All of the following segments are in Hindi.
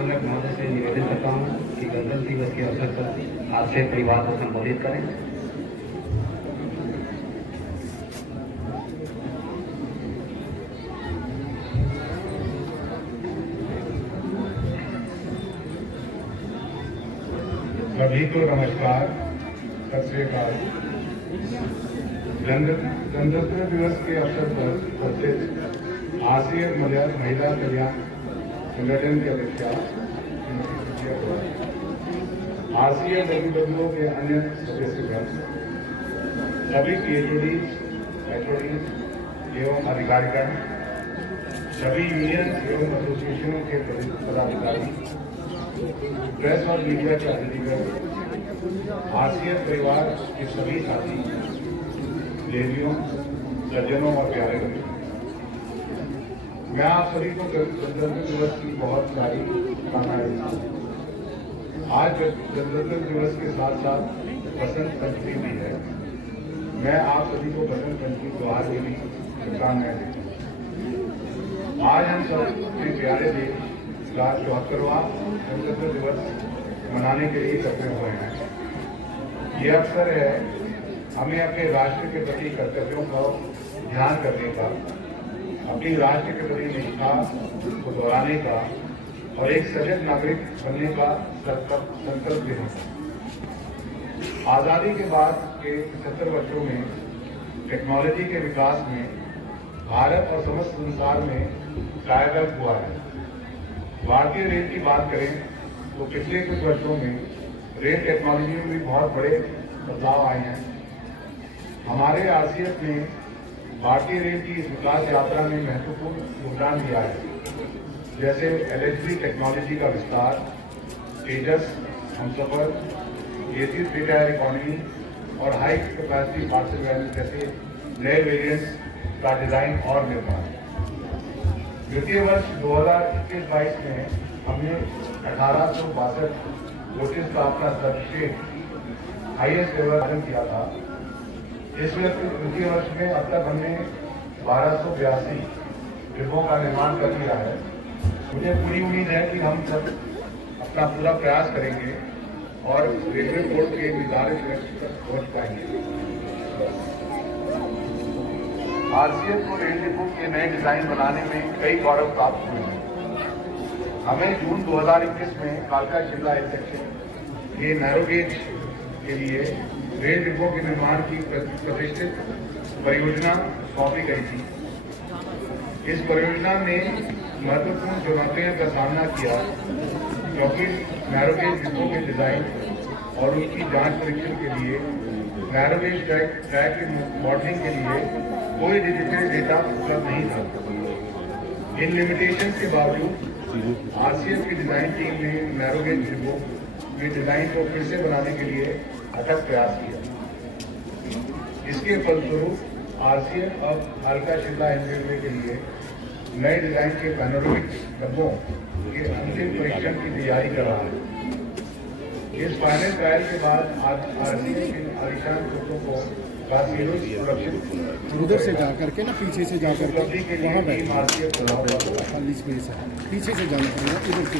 महासंघ महोदय से निवेदन करता हूँ कि गणतंत्र दिवस के अवसर पर आज से परिवार को संबोधित करें। सभी को नमस्कार, सत श्री अकाल। गणतंत्र दिवस के अवसर पर उपस्थित आसियान महिला कल्याण संगठन के अध्यक्षा, आसियान प्रतिबंधों के अन्य सदस्यगण, सभी PhD, एवं अधिकारीगण, सभी यूनियन एवं एसोसिएशनों के पदाधिकारी, प्रेस और मीडिया के अधिकारी, आसियान परिवार के सभी साथी, देवियों, सज्जनों और प्यारे बच्चों, मैं आप सभी को गणतंत्र दिवस की बहुत सारी शुभकामनाएं देता हूं। आज गणतंत्र दिवस के साथ साथ बसंत पंचमी भी है। मैं आप सभी को बसंत पंचमी त्योहार की भी शुभकामनाएं देता हूं। आज हम सब अपने प्यारे देश का 74वां गणतंत्र दिवस मनाने के लिए इकट्ठे हुए हैं। ये अवसर है हमें अपने राष्ट्र के प्रति कर्तव्यों का ध्यान करने का, अपनी राष्ट्र के प्रति निष्ठा को दोहराने का और एक सजग नागरिक बनने का संकल्प लेने का। आज़ादी के बाद के 75 वर्षों में टेक्नोलॉजी के विकास में भारत और समस्त संसार में कायाकल्प हुआ है। भारतीय रेल की बात करें तो पिछले कुछ वर्षों में रेल टेक्नोलॉजी में भी बहुत बड़े बदलाव आए हैं। हमारे आरसीएफ ने भारतीय रेल की इस विकास यात्रा में महत्वपूर्ण योगदान दिया है, जैसे LHV टेक्नोलॉजी का विस्तार, तेजस, हमसफर, AC 3 टायर इकोनॉमी और हाई कैपेसिटी पार्सल वैन जैसे नए वेरिएंट्स का डिजाइन और निर्माण। वित्तीय वर्ष 2021-22 में हमने 1862 कोचिस का अपना सर्वश्रेष्ठ हाईएस्ट लेवल अर्जन किया था। इस वित्तीय वर्ष में अब तक हमने 1282 डिब्बों का निर्माण कर दिया है। मुझे पूरी उम्मीद है कि हम सब अपना पूरा प्रयास करेंगे और रेलवे बोर्ड के निर्धारित लक्ष्य तक पहुंच पाएंगे। आरसीएफ को रेल डिब्बों के नए डिजाइन बनाने में कई गौरव प्राप्त हुए हैं। हमें जून 2021 में कालका शिमला सेक्शन ये नैरो गेज के लिए रेल डिब्बों के निर्माण की प्रतिष्ठित परियोजना सौंपी गई थी। इस परियोजना ने महत्वपूर्ण चुनौतियों का सामना किया, क्योंकि नैरोगेज डिब्बों के डिजाइन और उनकी जांच परीक्षण के लिए नैरोगेज ट्रैक की मॉडलिंग के लिए कोई डिजिटल डेटा उपलब्ध नहीं था। इन लिमिटेशन के बावजूद आरसीएफ की डिजाइन टीम ने नैरोगेज डिब्बों के डिजाइन को फिर से बनाने के लिए अथक प्रयास किया। इसके फलस्वरूप आरसीएफ अब कालका शिमला रेलवे के लिए नए डिजाइन के पैनोरामिक डब्बों के अंतिम परीक्षण की तैयारी कर रहा है। इस फाइनल ट्रायल के बाद आरसीएफ इन आलिशान कोचों को सुरक्षित उधर से जा करके ना, पीछे से जा करके वहाँ बैठ खाली स्पेस है, पीछे से जाना पड़ेगा उधर से।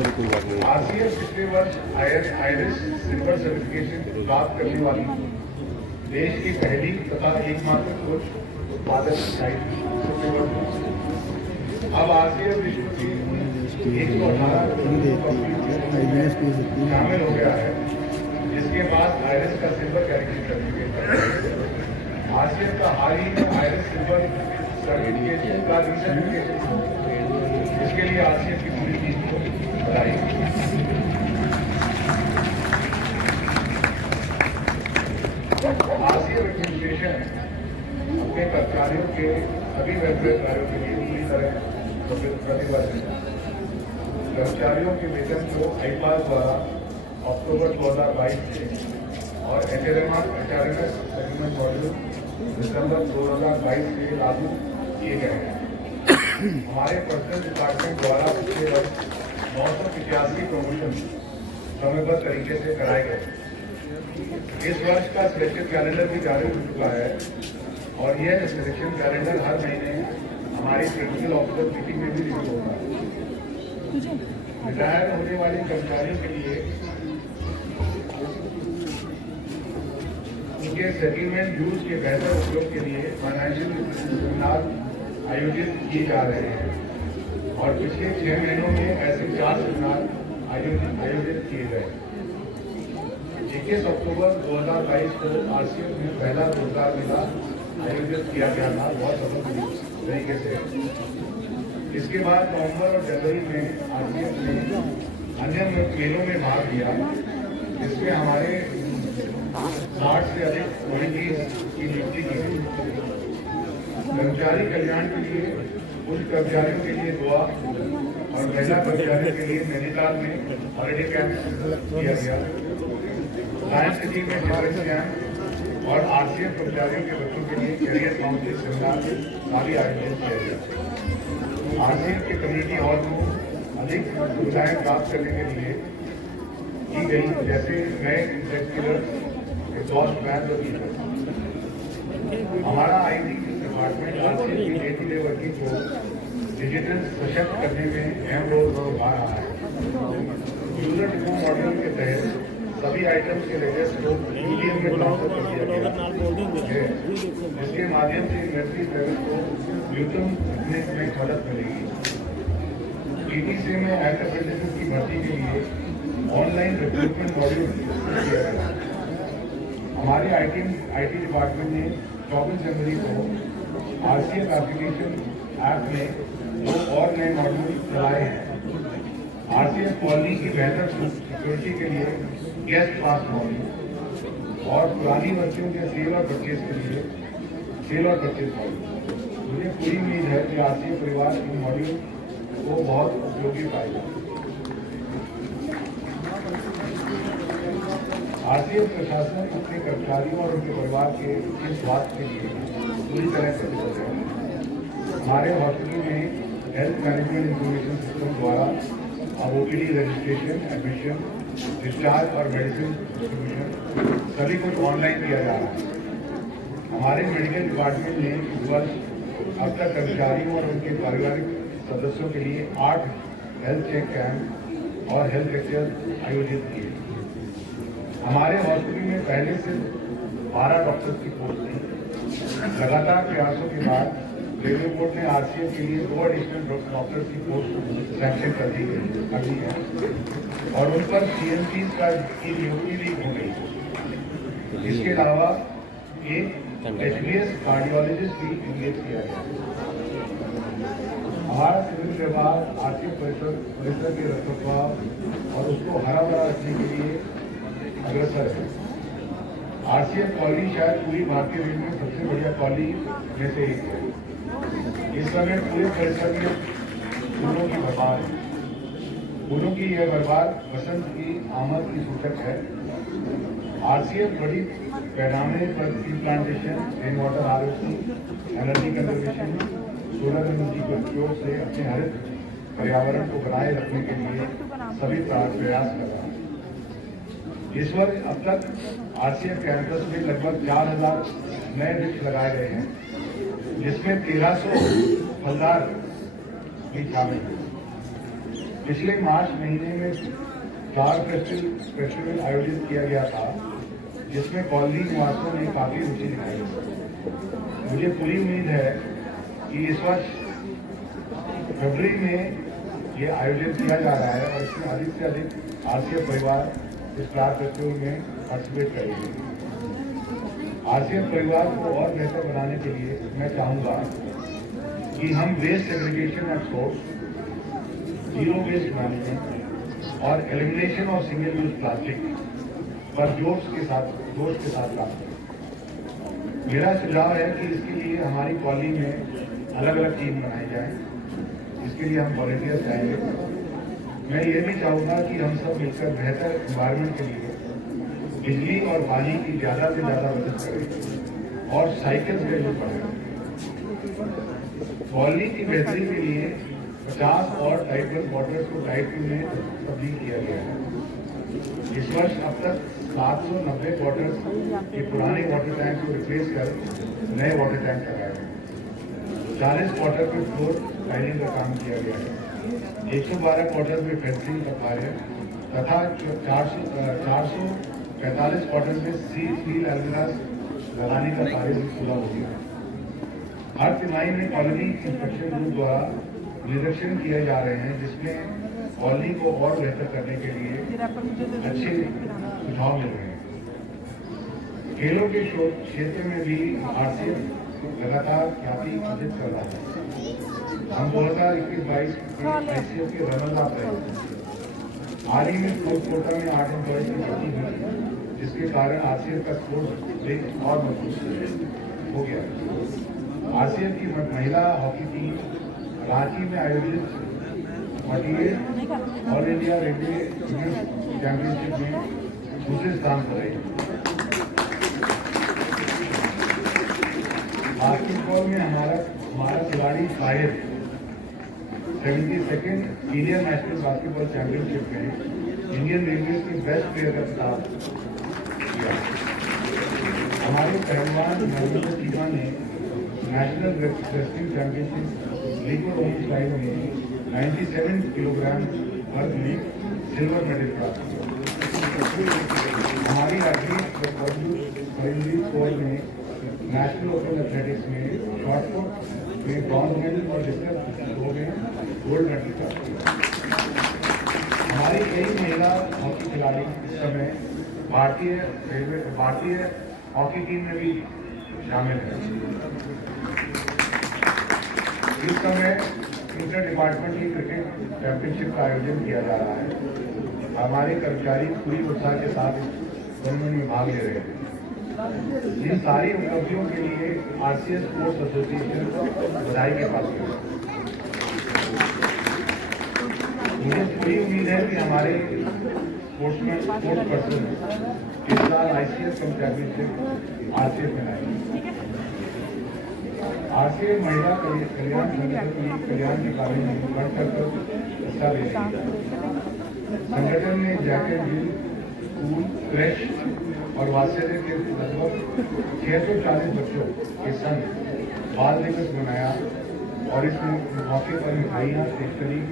आरसीएफ पिछले वर्ष आईरिस सिल्वर सर्टिफिकेशन प्राप्त करने वाली देश की पहली तथा एकमात्र कोच उत्पादक इकाई अब आरसीएफ विश्व की 118 शामिल हो गया है, जिसके बाद आईरिस का सिल्वर कैटेगरी सर्टिफिकेट। आरसीएफ का हाल ही में आईरिस सिल्वर सर्टिफिकेशन का रीसर्टिफिकेशन, इसके लिए आरसीएफ की पूरी टीम को बधाई। आरसीएफ एडमिनिस्ट्रेशन अपने कर्मचारियों के सभी वेलफेयर कार्यों के लिए पूरी तरह प्रतिबद्ध है। कर्मचारियों के वेतन को आईपास द्वारा अक्टूबर 2022 से और HRMS सेटलमेंट मॉड्यूल दिसंबर 2022 से लागू किए गए हैं। हमारे पर्सनल डिपार्टमेंट द्वारा पिछले वर्ष 985 प्रमोशन समयबद्ध तरीके से कराए गए। इस वर्ष का सिलेक्शन कैलेंडर भी जारी हो चुका है और यह सिलेक्शन कैलेंडर हर महीने हमारी प्रिंसिपल ऑफिसर मीटिंग में भी रिव्यू होता है। रिटायर होने वाले कर्मचारियों के लिए उनके सेटलमेंट ड्यूज के बेहतर उपयोग के लिए फाइनेंशियल सेमिनार आयोजित किए जा रहे हैं और पिछले 6 महीनों में ऐसे 4 सेमिनार आयोजित किए गए। 21 अक्टूबर 2022 को आरसीएफ में पहला रोजगार मेला आयोजित किया गया था बहुत सफल तरीके से। इसके बाद नवंबर और जनवरी में आरसीएफ ने अन्य मेलों में भाग लिया, जिसमें हमारे 60 से अधिक वॉलंटियर्स की नियुक्ति की गई। कर्मचारी कल्याण के लिए कुछ कर्मचारियों के लिए गोवा और महिला कर्मचारियों के लिए नैनीताल में हॉलिडे कैंप किया गया। साइंस सिटी में डिफेंस कैंप और आरसीएफ कर्मचारियों के बच्चों के लिए कैरियर काउंसिलिंग सेमिनार का भी आयोजन किया गया। आरसीएफ के कम्युनिटी हॉल को अधिक सुविधाएं प्राप्त करने के लिए की गई, जैसे नए इंसेक्टिलर्स, एग्जॉस्ट फैन और हीटर। हमारा आईटी डिपार्टमेंट आरसीएफ की डे टू डे वर्किंग को डिजिटल सशक्त करने में अहम रोल निभा रहा है। यूजर डिपो मॉडल के तहत सभी आइटम्स के लेटेस्ट को ईडीएम में ट्रांसफर कर दिया गया है, जिसके माध्यम से इन्वेंट्री लेवल को न्यूनतम रखने में मदद मिलेगी। ईटीसी में एंटरप्रेन्योरशिप की भर्ती के लिए ऑनलाइन रिक्रूटमेंट मॉड्यूल किया गया। हमारे आईटी डिपार्टमेंट ने 24 जनवरी को आरसीएफ एप्लीकेशन ऐप में 2 और नए मॉड्यूल चलाए हैं। आरसीएफ कॉलोनी की बेहतर सिक्योरिटी के लिए गेस्ट पास मॉड्यूल और पुरानी बच्चियों के सेल और परचेज के लिए सेल और परचेज मॉड्यूल। मुझे पूरी उम्मीद है कि आरसीएफ परिवार इन मॉड्यूल को बहुत उपयोगी पाएगा। आरसीएफ प्रशासन अपने कर्मचारियों और उनके परिवार के स्वास्थ्य के लिए पूरी तरह से प्रतिबद्ध है। हमारे हॉस्पिटल में हेल्थ मैनेजमेंट इंफॉर्मेशन सिस्टम द्वारा अब ओपीडी रजिस्ट्रेशन, एडमिशन, डिस्चार्ज और मेडिसिन डिस्ट्रीब्यूशन सभी कुछ ऑनलाइन किया जा रहा है। हमारे मेडिकल डिपार्टमेंट ने इस वर्ष अब तक कर्मचारियों और उनके पारिवारिक सदस्यों के लिए 8 हेल्थ चेक कैंप और हेल्थ लेक्चर आयोजित किए। हमारे हॉस्पिटल में पहले से 12 डॉक्टर्स की पोस्ट थी। लगातार प्रयासों के बाद रेलवे बोर्ड ने आरसीएफ के लिए 2 एडिशनल डॉक्टर्स की पोस्ट सैंक्शन कर दी है और उन पर सीएमसी की नियुक्ति भी हो गई। इसके अलावा एक एचबीएस कार्डियोलॉजिस्ट भी इंगेज किया गया। हमारा सिविल व्यवहार आरसीएफ परिसर के रखरखाव और उसको हरा भरा रखने के लिए अग्रसर है। आरसीएफ कॉलोनी शायद पूरी भारतीय रेल में सबसे बढ़िया कॉलोनी में से एक है। इस समय पूरे परिसर में फूलों की बरबाद है। फूलों की यह बरबाद वसंत की आमद की सूचक है। आरसीएफ बड़ी पैमाने पर tree plantation, rain water harvesting, energy conservation, solar energy के उपयोग से अपने हरित पर्यावरण को बनाए रखने के लिए सभी प्रयास कर रहा है। इस वर्ष अब तक आरसीएफ कैंपस में लगभग 4000 नए वृक्ष लगाए गए हैं, जिसमें 1300 फलदार भी शामिल हैं। पिछले मार्च महीने में फ्लावर फेस्टिवल आयोजित किया गया था, जिसमें कॉलोनी निवासियों ने काफी रुचि दिखाई। मुझे पूरी उम्मीद है कि इस वर्ष फरवरी में ये आयोजित किया जा रहा है और इसमें अधिक से अधिक आरसीएफ परिवार इस फ्लावर फेस्टिवल में पार्टिसिपेट करेंगे। आरसीएफ परिवार को और बेहतर बनाने के लिए मैं चाहूँगा कि हम waste segregation at source, zero waste management और elimination of single use plastic पर जोश के साथ काम करें। मेरा सुझाव है कि इसके लिए हमारी कॉलोनी में अलग अलग टीम बनाई जाए। इसके लिए हम वॉलंटियर्स चाहेंगे। मैं ये भी चाहूँगा कि हम सब मिलकर बेहतर एनवायरनमेंट के लिए बिजली और पानी की ज़्यादा से ज़्यादा मदद करें और साइकिल का यूज बढ़ाएं। कॉलोनी की बेहतरी के लिए 50 और टाइप 1 वाटर्स को टाइप 2 में तब्दील किया गया है। इस वर्ष अब तक 790 वाटर्स के पुराने वाटर टैंक को रिप्लेस कर नए वाटर टैंक लगाए गए। 40 वाटर के फ्लोर लाइनिंग का काम किया गया है। 112 क्वार्टर में फेंसिंग का कार्य तथा 445 क्वार्टर में स्टील एल्मिनास लगाने का कार्य भी पूरा हो गया। हर तिमाही में कॉलोनी इंस्पेक्शन ग्रुप द्वारा निरीक्षण किए जा रहे हैं, जिसमें कॉलोनी को और बेहतर करने के लिए अच्छे सुझाव मिल रहे हैं। खेलों के क्षेत्र में भी आरसीएफ लगातार ख्याति अर्जित कर रहा है। हम 2021-22 के आईसीएफ के रनर अप रहे। हाल ही में स्पोर्ट्स कोटा में 8 एम्प्लॉयज की भर्ती हुई, जिसके कारण आरसीएफ का स्पोर्ट्स विंग और मजबूत हो गया। आरसीएफ की महिला हॉकी टीम रांची में आयोजित 48 ऑल इंडिया रेलवे चैंपियनशिप में दूसरे स्थान पर रही। बास्केटबॉल में हमारा खिलाड़ी Shahid 72nd Indian national basketball championship में इंडियन रेलवे के बेस्ट प्लेयर का खिताब किया। हमारे पहलवान नरेंद्र चीमा ने national wrestling championship liquid open style में 97 किलोग्राम वर्ग में सिल्वर मेडल प्राप्त किया। हमारी एथलीट स्कोर में नेशनल ओपन एथलेटिक्स में शॉर्टपुट में ब्रॉन्ज मेडल और डिस्कस थ्रो में गोल्ड मेडल प्राप्त किया। हमारी कई महिला हॉकी खिलाड़ी इस समय भारतीय हॉकी टीम में भी शामिल है। इस समय इंटर डिपार्टमेंटली क्रिकेट चैंपियनशिप का आयोजन किया जा रहा है। हमारे कर्मचारी पूरी उत्साह के साथ इस टूर्नामेंट में भाग ले रहे हैं। इन सारी उपलब्धियों के लिए आरसीएस स्पोर्ट्स एसोसिएशन को बधाई के पात्र हैं। मुझे पूरी उम्मीद है कि हमारे स्पोर्ट्स पर्सन इस साल आईसीएस कप चैंपियनशिप आरसीएफ में आएंगे। आरसीएफ महिला कल्याण संगठन में कल्याण के कार्य में बढ़ चढ़ कर हिस्सा ले रही है। संगठन ने जैकेट बिल, स्कूल, क्रैश और वात्सल्य के लगभग 640 बच्चों के संग बाल दिवस मनाया और इस मौके पर मिठाइयाँ, स्टेशनरी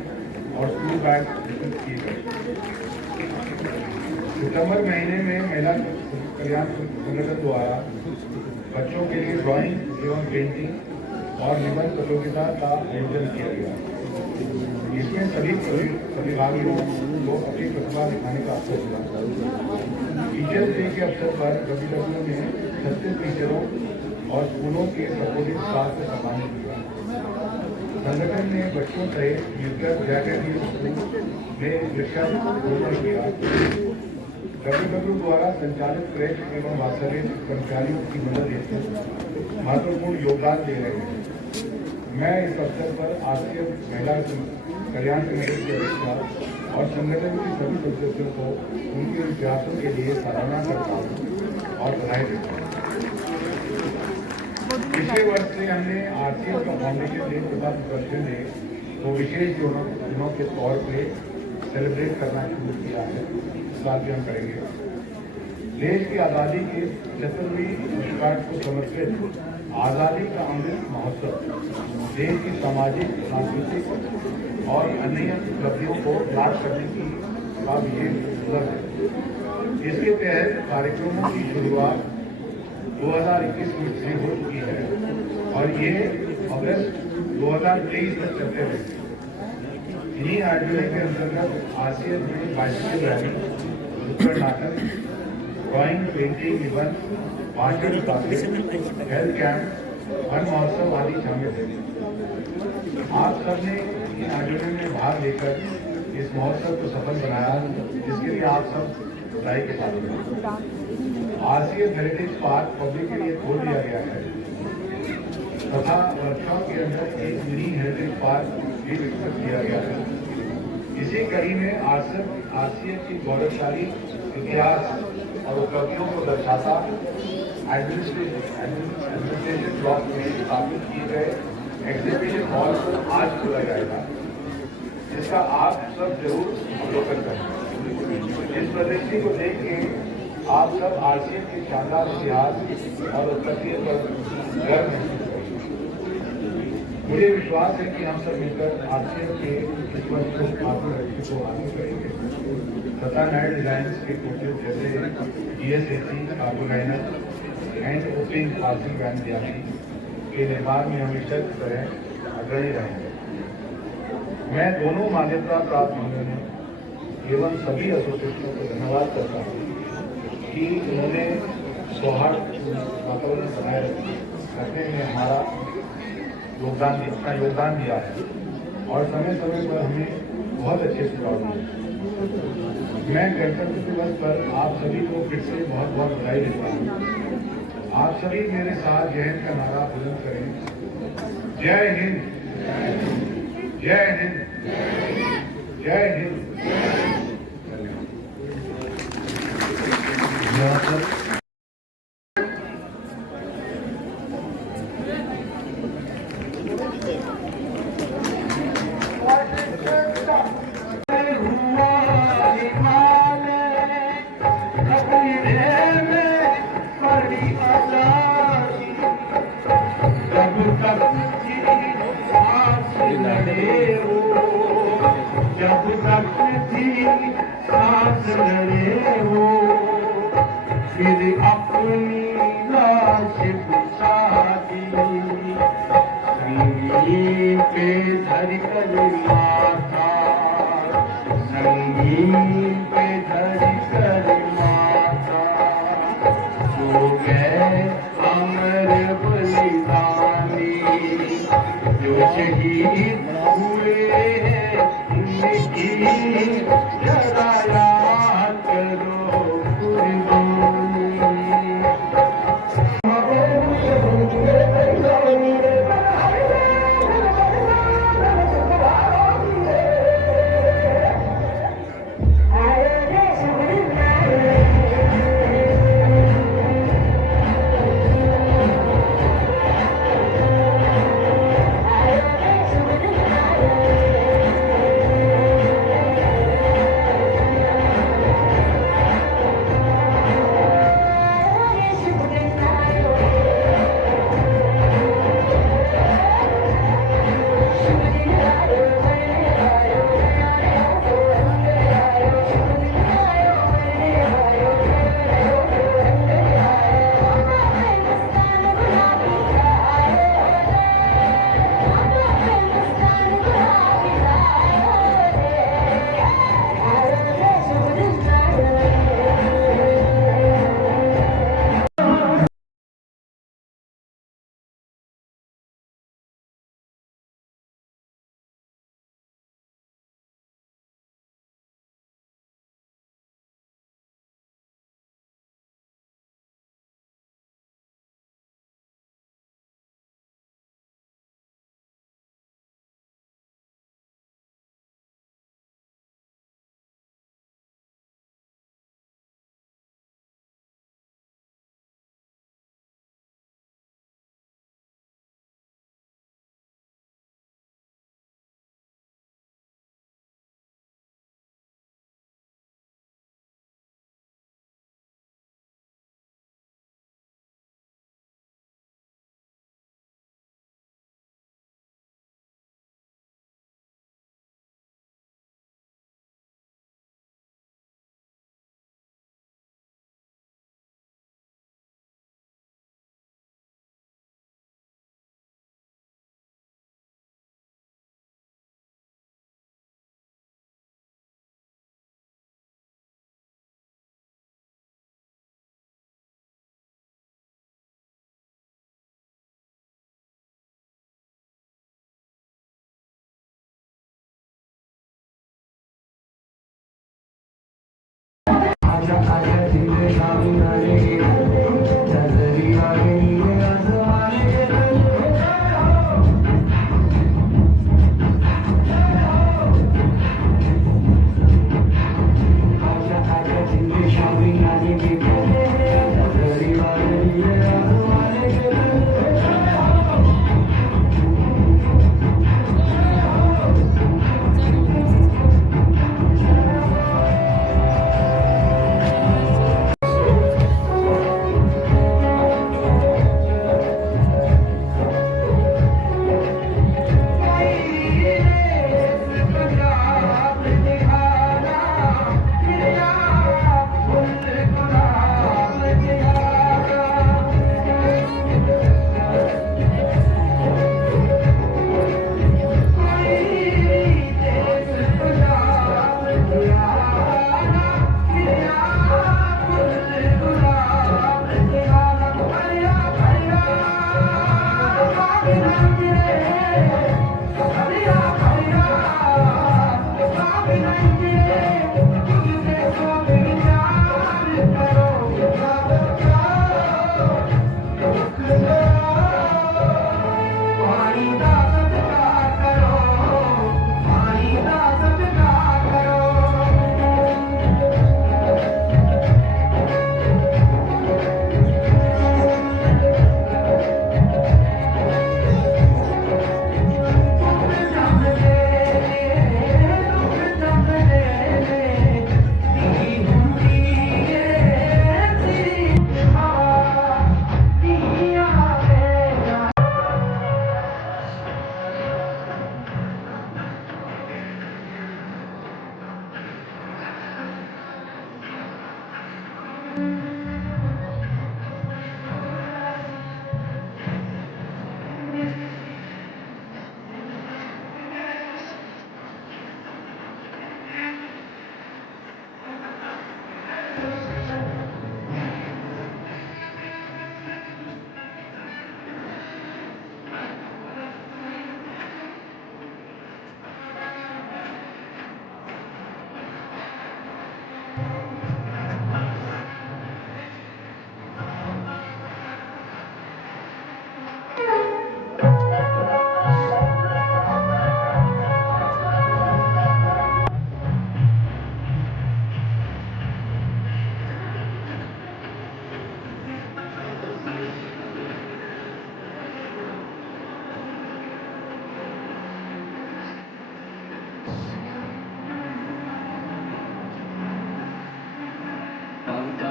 और स्कूल बैग वितरित किए गए। सितंबर महीने में महिला कल्याण संगठन द्वारा बच्चों के लिए ड्राइंग एवं पेंटिंग और निबंध प्रतियोगिता का आयोजन किया गया। इसमें सभी प्रतिभागियों को अपनी प्रतिभा दिखाने का अवसर मिला। टीचर्स डे के अवसर पर डब्ल्यूडब्ल्यू ने 36 टीचरों और स्कूलों के सपोर्टिंग स्टाफ को सम्मानित किया। संगठन ने बच्चों सहित मिलकर जैकेट में वृक्षारोपण किया। डब्ल्यूडब्ल्यू द्वारा संचालित क्रैश एवं वात्सल्य कर्मचारियों की मदद हेतु महत्वपूर्ण योगदान दे रहे हैं। मैं इस अवसर पर आरसीएफ महिला कल्याण संगठन की अध्यक्षा और संगठन के सभी सदस्यों को उनके प्रयासों के लिए सराहना करता हूँ और बधाई देता हूँ। पिछले वर्ष से हमने आरसीएफ का फाउंडेशन डे तथा प्रदर्शन डे को विशेष दिनों के तौर पर सेलिब्रेट करना शुरू किया है। इस साल भी हम करेंगे। देश की आज़ादी के 75वीं वर्षगांठ को समर्पित आज़ादी का अमृत महोत्सव देश की सामाजिक, सांस्कृतिक और अन्य उपलब्धियों को याद करने की का विशेष अवसर है। इसके तहत कार्यक्रमों की शुरुआत 2021 से हो चुकी है और ये अगस्त 2023 तक चलते रहेंगे। इन्हीं आयोजनों के अंतर्गत आरसीएफ में बाइसिकल रैली, नुक्कड़ नाटक, ड्राइंग, पेंटिंग, निबंध, भाषण, हेल्थ कैंप, वन महोत्सव आदि शामिल है। आप सबने इन आयोजनों में भाग लेकर इस महोत्सव को सफल बनाया, जिसके लिए आप सब बधाई के साथ हैं। आरसीएफ हेरिटेज पार्क पब्लिक के लिए खोल दिया गया है तथा वर्कशॉप के अंदर एक मिनी हेरिटेज पार्क भी विकसित किया गया है। इसी कड़ी में आरसीएफ की गौरवशाली इतिहास और उपलब्धियों को दर्शाता एडमिनिस्ट्रेशन ब्लॉक में स्थापित किए गए एग्जीबिशन हॉल आज खोला जाएगा, जिसका आप सब जरूर अवलोकन करें। इस प्रदर्शनी को देख के आप सब आरसीएफ के शानदार इतिहास और उपलब्धियों पर गर्व महसूस करेंगे। मुझे विश्वास है कि हम सब मिलकर आरसीएफ के इस वर्ष को आगे करेंगे तथा नए डिजाइन के कोचेज जैसे GSAC, cargo liner and opening passing van आदि के निर्माण में हमेशा की तरह अग्रणी रहेंगे। मैं दोनों मान्यता प्राप्त यूनियनों एवं सभी एसोसिएशनों को धन्यवाद करता हूँ कि उन्होंने सौहार्द वातावरण बनाए रखने में हमारा अपना योगदान दिया है और समय समय पर हमें बहुत अच्छे सुझाव दिए। मैं गणतंत्र दिवस पर आप सभी को फिर से बहुत बहुत बधाई देता हूँ। आप सभी मेरे साथ जय हिंद का नारा बुलंद करें। जय हिंद, जय हिंद, जय हिंद। धन्यवाद। जब तक थी सांस लड़े हो फिर अपनी लाश बिछाती संगीन पे धर कर माथा, संगीन पे धर कर माथा सो गए अमर बलिदानी जो शहीद हुए हैं उनकी जरा याद करो कुर्बानी।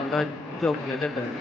Tanggal jog ya dadan.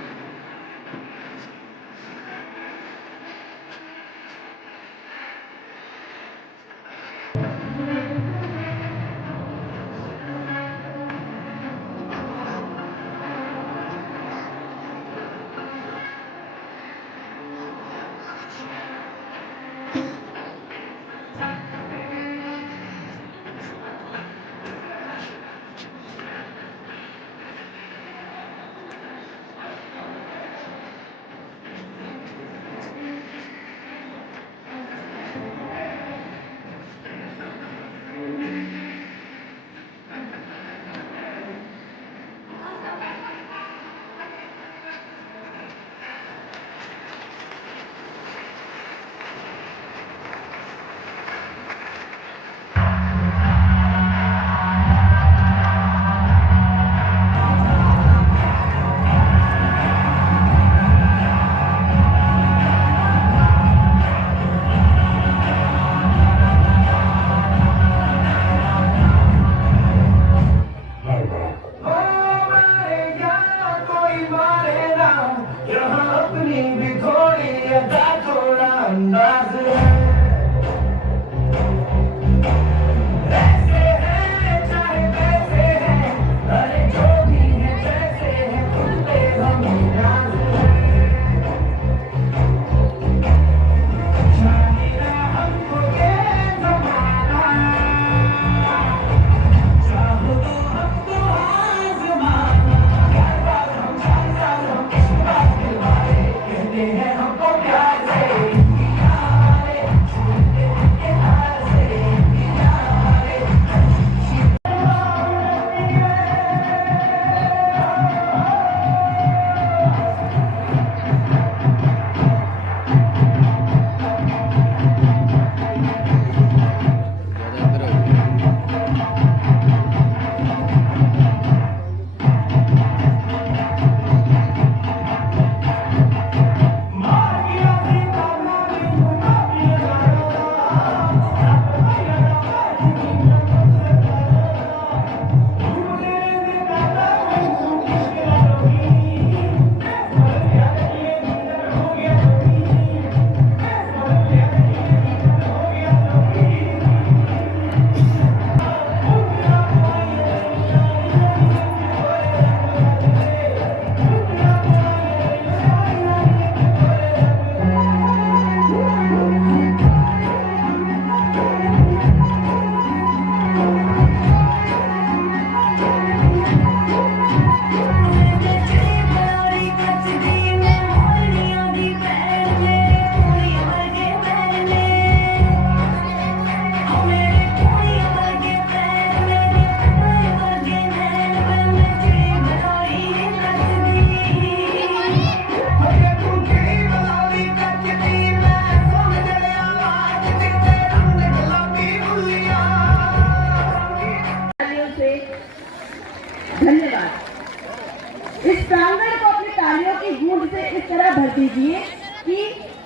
धन्यवाद। इस प्रांगण को अपनी तालियों की गूंज से इस तरह भर दीजिए कि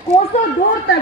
कोसों दूर तक